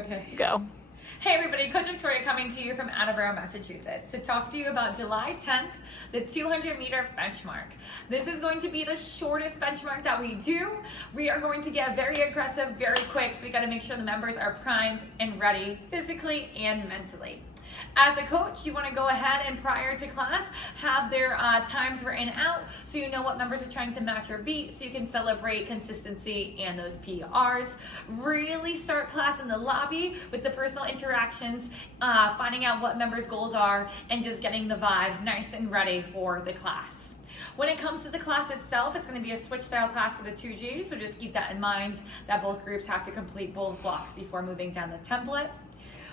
Okay. Go. Hey everybody, Coach Victoria coming to you from Attleboro, Massachusetts to talk to you about July 10th, the 200 meter benchmark. This is going to be the shortest benchmark that we do. We are going to get very aggressive, very quick, so we gotta make sure the members are primed and ready physically and mentally. As a coach, you want to go ahead and prior to class have their times written out so you know what members are trying to match or beat, so you can celebrate consistency and those PRs. Really start class in the lobby with the personal interactions, finding out what members' goals are, and just getting the vibe nice and ready for the class. When it comes to the class itself, it's going to be a switch style class for the 2Gs, so just keep that in mind that both groups have to complete both blocks before moving down the template.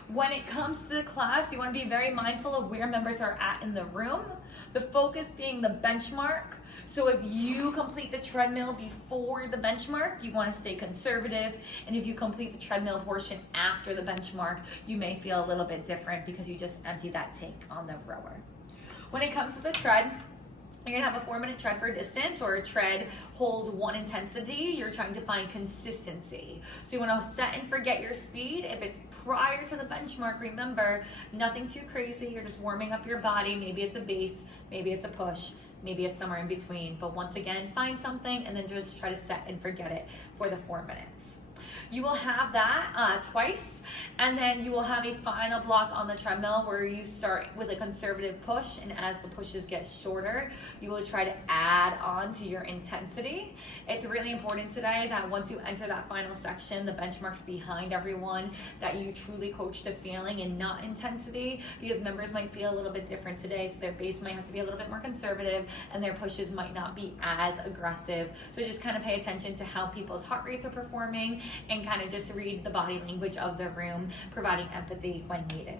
When it comes to the class, you want to be very mindful of where members are at in the room. The focus being the benchmark. So if you complete the treadmill before the benchmark, you want to stay conservative. And if you complete the treadmill portion after the benchmark, you may feel a little bit different because you just empty that tank on the rower. When it comes to the tread, you're gonna have a 4-minute tread for distance or a tread hold one intensity. You're trying to find consistency. So you wanna set and forget your speed. If it's prior to the benchmark, remember, nothing too crazy. You're just warming up your body. Maybe it's a base, maybe it's a push, maybe it's somewhere in between. But once again, find something and then just try to set and forget it for the 4 minutes. You will have that twice, and then you will have a final block on the treadmill where you start with a conservative push, and as the pushes get shorter, you will try to add on to your intensity. It's really important today that once you enter that final section, the benchmarks behind everyone, that you truly coach to feeling and not intensity, because members might feel a little bit different today, so their base might have to be a little bit more conservative, and their pushes might not be as aggressive. So just kind of pay attention to how people's heart rates are performing, and kind of just read the body language of the room, providing empathy when needed.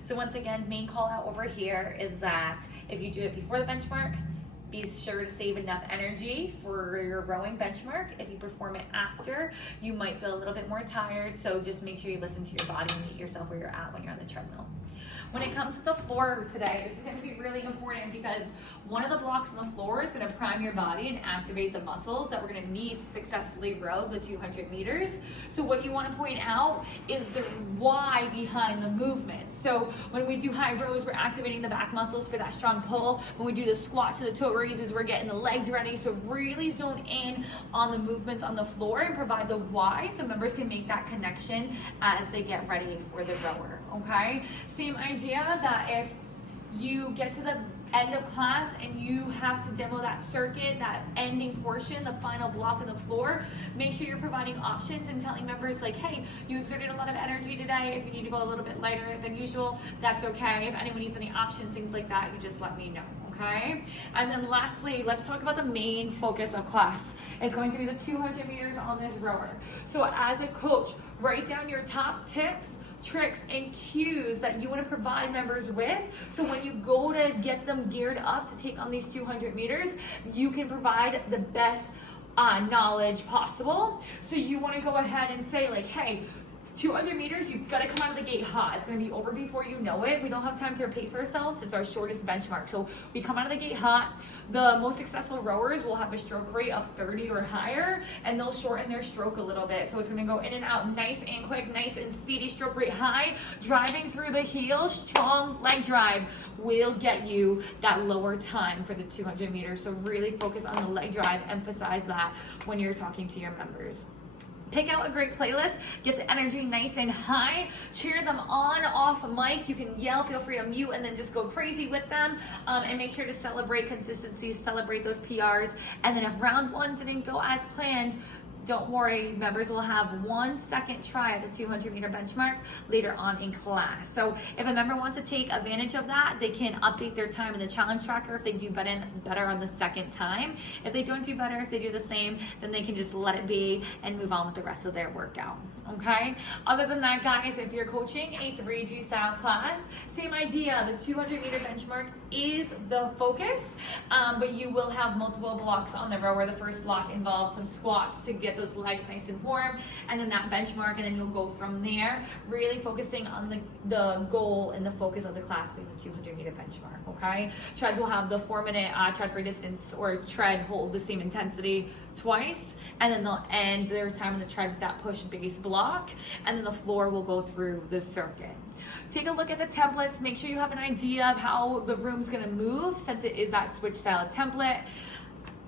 So once again, main call out over here is that if you do it before the benchmark, be sure to save enough energy for your rowing benchmark. If you perform it after, you might feel a little bit more tired, so just make sure you listen to your body and meet yourself where you're at when you're on the treadmill. When it comes to the floor today, this is going to be really important because one of the blocks on the floor is going to prime your body and activate the muscles that we're going to need to successfully row the 200 meters. So what you want to point out is the why behind the movement. So when we do high rows, we're activating the back muscles for that strong pull. When we do the squat to the toe raises, we're getting the legs ready. So really zone in on the movements on the floor and provide the why so members can make that connection as they get ready for the rower, okay? Same idea that if you get to the end of class and you have to demo that circuit, that ending portion, the final block on the floor, make sure you're providing options and telling members like, hey, you exerted a lot of energy today. If you need to go a little bit lighter than usual, that's okay. If anyone needs any options, things like that, you just let me know. Okay? And then lastly, let's talk about the main focus of class. It's going to be the 200 meters on this rower. So as a coach, write down your top tips, tricks, and cues that you want to provide members with, so when you go to get them geared up to take on these 200 meters, you can provide the best knowledge possible. So you want to go ahead and say like, hey, 200 meters, you've got to come out of the gate hot. It's going to be over before you know it. We don't have time to pace ourselves. It's our shortest benchmark. So we come out of the gate hot. The most successful rowers will have a stroke rate of 30 or higher, and they'll shorten their stroke a little bit. So it's going to go in and out nice and quick, nice and speedy, stroke rate high. Driving through the heels, strong leg drive will get you that lower time for the 200 meters. So really focus on the leg drive. Emphasize that when you're talking to your members. Pick out a great playlist, get the energy nice and high, cheer them on, off mic. You can yell, feel free to mute, and then just go crazy with them. And make sure to celebrate consistency, celebrate those PRs. And then if round one didn't go as planned, don't worry, members will have 1 second try at the 200 meter benchmark later on in class. So if a member wants to take advantage of that, they can update their time in the challenge tracker if they do better on the second time. If they don't do better, if they do the same, then they can just let it be and move on with the rest of their workout, okay? Other than that, guys, if you're coaching a 3G style class, same idea. The 200 meter benchmark is the focus, but you will have multiple blocks on the row where the first block involves some squats to get get those legs nice and warm, and then that benchmark, and then you'll go from there, really focusing on the goal and the focus of the class being the 200 meter benchmark, okay? Treads will have the 4-minute tread for distance or tread hold the same intensity twice, and then they'll end their time on the tread with that push base block, and then the floor will go through the circuit. Take a look at the templates, make sure you have an idea of how the room's gonna move since it is that switch style template.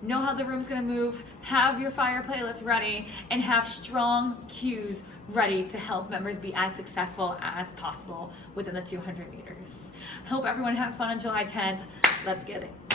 Know how the room's gonna move, have your fire playlist ready, and have strong cues ready to help members be as successful as possible within the 200 meters. Hope everyone has fun on July 10th. Let's get it.